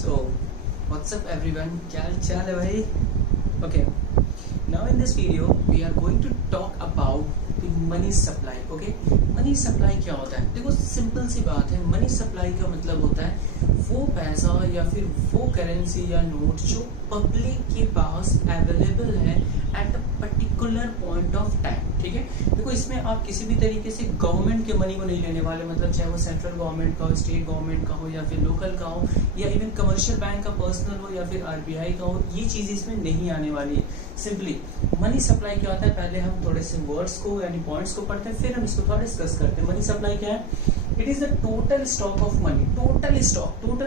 So, what's up everyone? क्या चाल है भाई? Okay. Now in this video we are going to talk about the money supply. Okay? Money supply क्या होता है? देखो सिंपल सी बात है, मनी सप्लाई का मतलब होता है वो पैसा या फिर वो करेंसी या नोट जो पब्लिक के पास अवेलेबल है at a particular point of time. ठीक है, देखो इसमें आप किसी भी तरीके से गवर्नमेंट के मनी को नहीं लेने वाले, मतलब चाहे वो सेंट्रल गवर्नमेंट का हो, स्टेट गवर्नमेंट का हो या फिर लोकल का हो या इवन कमर्शियल बैंक का पर्सनल हो या फिर आरबीआई का हो, ये चीज इसमें नहीं आने वाली है. सिंपली मनी सप्लाई क्या होता है, पहले हम थोड़े से वर्ड्स को यानी पॉइंट्स को पढ़ते हैं, फिर हम इसको थोड़ा डिस्कस करते हैं. मनी सप्लाई क्या है? It is the total stock of money. Total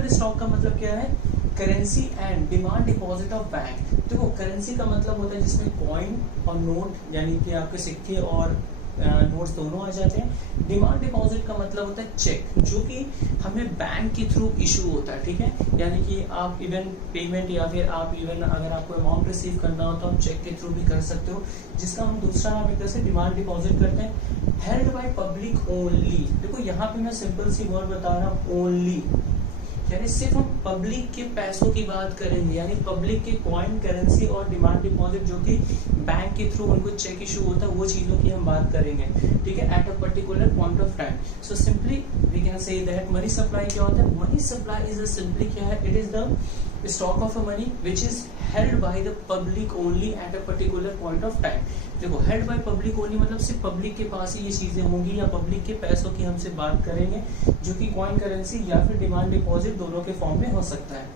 stock का मतलब क्या है? Currency and demand deposit of bank. देखो करेंसी का मतलब होता है जिसमें कॉइन और नोट यानी कि आपके सिक्के और नोट्स दोनों आ जाते हैं. डिमांड डिपॉजिट का मतलब होता है चेक, जो कि हमें बैंक के थ्रू इशू होता है. ठीक है, यानी कि आप इवन पेमेंट या फिर आप इवन अगर आपको अमाउंट रिसीव करना हो तो आप चेक के थ्रू भी कर सकते हो, जिसका हम दूसरा नाम एक तरह से डिमांड डिपॉजिट करते हैं. Held by public only. देखो यहाँ पे मैं सिंपल सी वर्ड बता रहा हूँ, ओनली, यानी सिर्फ हम पब्लिक के पैसों की बात करेंगे, यानी पब्लिक के कॉइन, करेंसी और डिमांड डिपॉजिट जो कि बैंक के थ्रू उनको चेक इशू होता है, वो चीजों की हम बात करेंगे. ठीक है, at a particular point of time. So simply we can say that money supply क्या होता है? मनी सप्लाई इज सिंपली क्या है? It is the stock of a money which is held by the public only at a particular point of time. देखो held by public only मतलब सिर्फ public के पास ही ये चीजें होंगी या पब्लिक के पैसों की हमसे बात करेंगे, जो कि कॉइन, करेंसी या फिर डिमांड डिपॉजिट दोनों के फॉर्म में हो सकता है.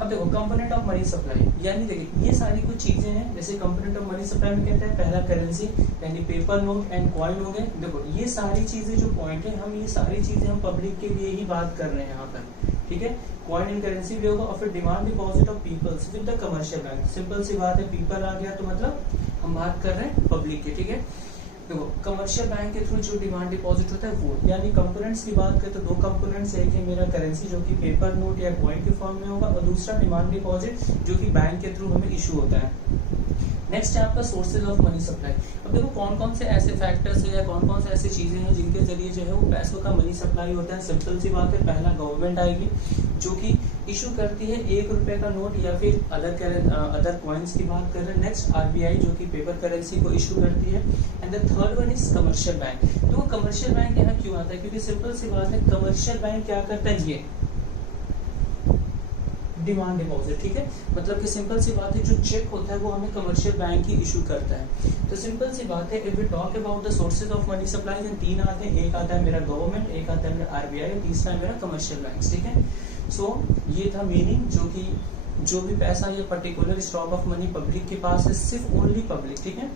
अब देखो कंपोनेंट ऑफ मनी सप्लाई, यानी देखिए ये सारी कुछ चीजें हैं. जैसे कंपोनेंट ऑफ मनी सप्लाई में कहते हैं पहला करेंसी यानी पेपर नोट एंड कॉइन हो गए. देखो ये सारी चीजें जो पॉइंट है, हम ये सारी चीजें हम पब्लिक के लिए ही बात कर रहे हैं यहाँ पर. ठीक है, कॉइन एंड करेंसी भी होगा और फिर demand deposit of peoples with the commercial bank. Simple सी बात है, पीपल आ गया तो मतलब हम बात कर रहे हैं पब्लिक की. ठीक है, देखो कमर्शियल बैंक के थ्रू जो डिमांड डिपॉजिट होता है वो, यानी कंपोनेंट्स की बात करें तो दो कंपोनेंट्स, एक है मेरा करेंसी जो कि पेपर नोट या कॉइन के फॉर्म में होगा और दूसरा डिमांड डिपॉजिट जो कि बैंक के थ्रू हमें इशू होता है. नेक्स्ट है आपका सोर्सेज ऑफ मनी सप्लाई. अब देखो कौन कौन से ऐसे फैक्टर्स है या कौन कौन से ऐसी चीजें हैं जिनके जरिए जो है वो पैसों का मनी सप्लाई होता है. सिंपल सी बात है, पहला गवर्नमेंट आएगी जो कि इशू करती है ₹1 का नोट या फिर अदर कॉइन्स की बात कर रहे हैं. नेक्स्ट आरबीआई जो कि पेपर करेंसी को इशू करती है. And the third one is commercial bank. तो वो कमर्शियल बैंक यहाँ क्यों आता है? क्योंकि सिंपल सी बात है, कमर्शियल बैंक क्या करता है? ये डिमांड डिपॉजिट. ठीक है, मतलब कि सिंपल सी बात है, जो चेक होता है वो हमें कमर्शियल बैंक ही इशू करता है. तो सिंपल सी बात है, if we talk about the sources of money supply, then तीन आते हैं. एक आता है मेरा गवर्नमेंट, एक आता है मेरा आरबीआई और तीसरा है मेरा कमर्शियल बैंक. ठीक है, सो ये था मीनिंग, जो कि जो भी पैसा ये particular stock of money public के पास है, सिर्फ ओनली पब्लिक. ठीक है,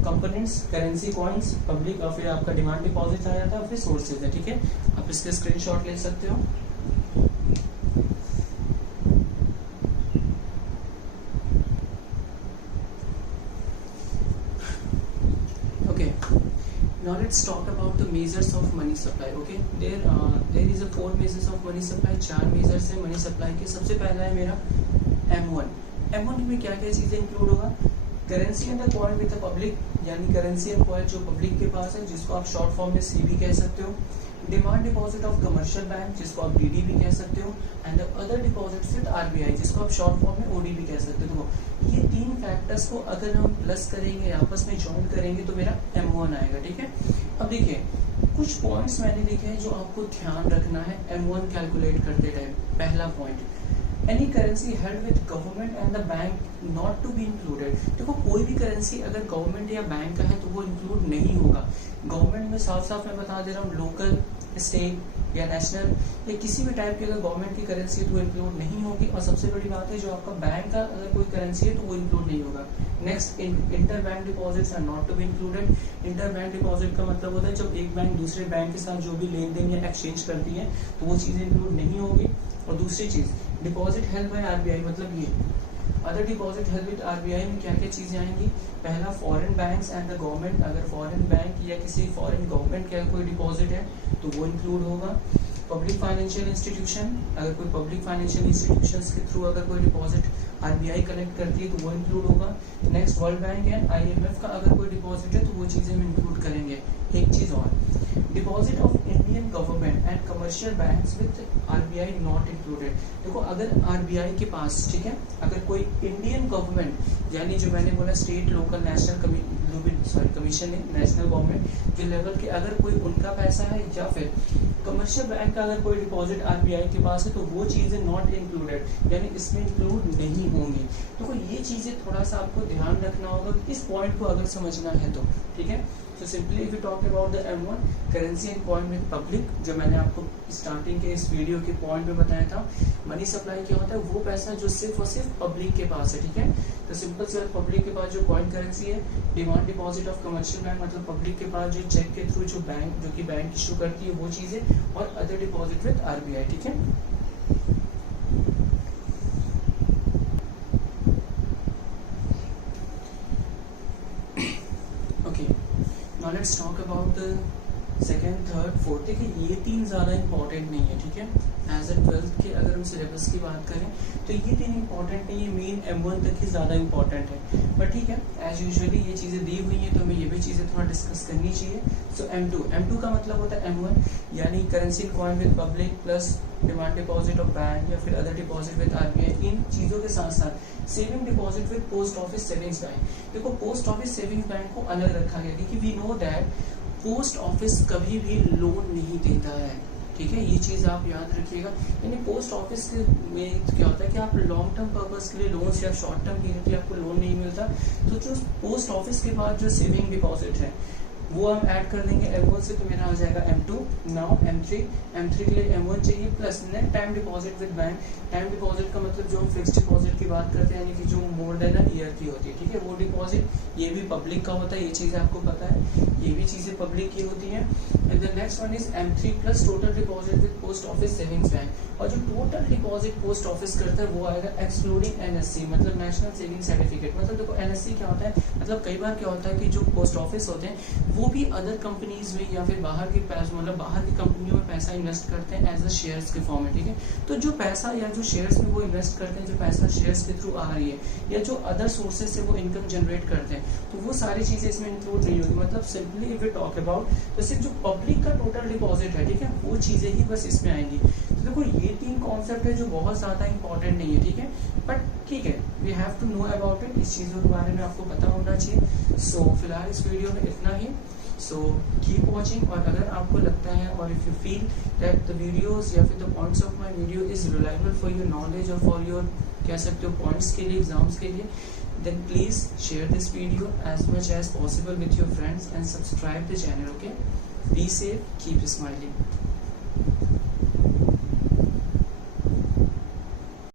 कंपोनेंट्स करेंसी कॉइन्स पब्लिक और फिर आपका डिमांड डिपॉजिट आ जाता है और फिर सोर्सेज है. ठीक है, आप इसके स्क्रीनशॉट ले सकते हो. Now let's talk about the measures of money supply. Okay, there is a 4 measures of money supply. 4 measures है मनी सप्लाई के. सबसे पहला है मेरा M1. M1 में क्या क्या चीजें इंक्लूड होगा? Currency and the coin with the public, यानी करेंसी एंड कॉइन जो पब्लिक के पास है, जिसको आप शॉर्ट फॉर्म में CB कह सकते हो. Demand deposit of commercial bank, जिसको आप DD भी कह सकते हो. And the other deposits with RBI, जिसको आप शॉर्ट फॉर्म में OD भी कह सकते हो. ये तीन फैक्टर्स को अगर हम प्लस करेंगे, आपस में जॉइन करेंगे तो मेरा M1 आएगा. ठीक है, अब देखिए कुछ पॉइंट्स मैंने लिखे हैं जो आपको ध्यान रखना है M1 कैलकुलेट करते टाइम. पहला point, any currency held with government and the bank not to be included. देखो कोई भी करेंसी अगर गवर्नमेंट या बैंक का है तो वो इंक्लूड नहीं होगा. गवर्नमेंट में साफ साफ मैं बता दे रहा हूँ, लोकल, स्टेट या नेशनल या किसी भी टाइप की अगर गवर्नमेंट की करेंसी है तो वो इंक्लूड नहीं होगी. और सबसे बड़ी बात है, जो आपका बैंक का अगर कोई करेंसी है तो वो इंक्लूड नहीं होगा. Next, inter bank deposits are not to be included. Inter bank deposit का मतलब होता है जब एक बैंक दूसरे बैंक के साथ जो भी लेन देन या एक्सचेंज करती है तो वो चीजें इंक्लूड नहीं होगी. और दूसरी चीज, डिपॉजिट हेल्ड बाय आरबीआई, मतलब ये other deposit held with RBI में क्या क्या चीजें आएंगी? पहला foreign banks and the government, अगर फॉरेन बैंक या किसी फॉरेन गवर्नमेंट का कोई डिपॉजिट है तो वो इंक्लूड होगा. पब्लिक फाइनेंशियल इंस्टीट्यूशन, अगर कोई पब्लिक फाइनेंशियल इंस्टीट्यूशंस के थ्रू अगर कोई डिपॉजिट आरबीआई कलेक्ट करती है तो वो इंक्लूड होगा। Next world bank and IMF का अगर कोई डिपॉजिट है तो वो चीजें हम इंक्लूड करेंगे। एक चीज और, deposit of Indian government and commercial banks with RBI not included. देखो अगर आरबीआई के पास, ठीक है, अगर कोई इंडियन गवर्नमेंट यानी जो मैंने बोला state local national commission national government के लेवल के अगर कोई उनका पैसा है या फिर कमर्शियल बैंक का अगर कोई डिपॉजिट आरबीआई के पास है तो वो चीजें नॉट इंक्लूडेड यानी इसमें इंक्लूड नहीं होंगी। तो ये चीजें थोड़ा सा आपको ध्यान रखना होगा इस पॉइंट को अगर समझना है तो, ठीक है। So simply if we talk about the M1 currency and coin with public, जो मैंने आपको स्टार्टिंग के इस वीडियो के पॉइंट में बताया था, मनी सप्लाई क्या होता है, वो पैसा जो सिर्फ और सिर्फ पब्लिक के पास है, ठीक है। तो सिंपल से पब्लिक के पास जो कॉइन करेंसी है, demand deposit of commercial bank मतलब पब्लिक के पास जो चेक के थ्रू जो बैंक इशू करती है वो चीजें, और अदर डिपॉजिट विद आरबीआई, ठीक है। Now let's talk about the second, third, fourth. देखिए ये तीन ज़्यादा इंपॉर्टेंट नहीं है, ठीक है। एज ए 12th के अगर हम सिलेबस की बात करें तो ये तीन इंपॉर्टेंट नहीं है, मेन M1 तक ही ज़्यादा इंपॉर्टेंट है। बट ठीक है, एज यूजुअली ये चीज़ें दी हुई हैं तो हमें ये भी चीज़ें थोड़ा डिस्कस करनी चाहिए। सो M2 का मतलब होता है M1 यानी currency coin with public plus demand deposit of bank या फिर अदर डिपॉजिट विद आरबीआई। इन चीज़ों के साथ साथ saving deposit with post office savings bank. देखो पोस्ट ऑफिस सेविंग्स बैंक को अलग रखा गया क्योंकि we know that post office कभी भी लोन नहीं देता है, ठीक है। ये चीज आप याद रखिएगा। यानी पोस्ट ऑफिस में क्या होता है कि आप लॉन्ग टर्म पर्पस के लिए लोन या शॉर्ट टर्म पीरियड के लिए आपको लोन नहीं मिलता, तो जो पोस्ट ऑफिस के बाद जो सेविंग डिपॉजिट है वो हम ऐड कर देंगे M1 से, तो मेरा आ जाएगा M2। नाउ M3 के लिए M1 चाहिए plus net time deposit with bank. Time deposit का मतलब जो हम फिक्स डिपॉजिट की बात करते हैं यानी कि जो मोर देन अ ईयर की होती है, ठीक है, वो डिपॉजिट ये भी पब्लिक का होता है, ये चीजें आपको पता है, ये भी चीजें पब्लिक की होती है। And the next one is M3 plus total deposit with post office savings bank. और जो टोटल डिपॉजिट पोस्ट ऑफिस करता है वो आएगा एक्सक्लूडिंग NSC मतलब नेशनल सेविंग सर्टिफिकेट। मतलब देखो NSC क्या होता है, मतलब कई बार क्या होता है कि जो पोस्ट ऑफिस होते हैं वो भी अदर कंपनीज में या फिर बाहर की मतलब बाहर की कंपनियों में पैसा इन्वेस्ट करते हैं एज अ शेयर्स के फॉर्म में, ठीक है। तो जो पैसा या जो शेयर्स में वो इन्वेस्ट करते हैं, जो पैसा शेयर्स के थ्रू आ रही है या जो अदर सोर्सेज से वो इनकम जनरेट करते हैं, तो वो सारी चीजें इसमें इंक्लूड नहीं होगी। मतलब simply if we talk about तो सिर्फ जो पब्लिक का टोटल डिपॉजिट है, ठीक है, वो चीजें ही बस इसमें आएंगी। तो देखो ये तीन कॉन्सेप्ट है जो बहुत ज्यादा इंपॉर्टेंट नहीं है, ठीक है, बट ठीक है, we have to know about it. इस चीजों के बारे में आपको पता होना चाहिए। सो फिलहाल इस वीडियो में इतना ही। सो कीप वॉचिंग, और अगर आपको लगता है और if you feel that the videos या फिर the points of my video is reliable for your knowledge और फॉर योर कह सकते हो पॉइंट्स के लिए, एग्जाम्स के लिए, then please share this video as much as possible with your friends and subscribe the channel, okay? Be safe, keep smiling.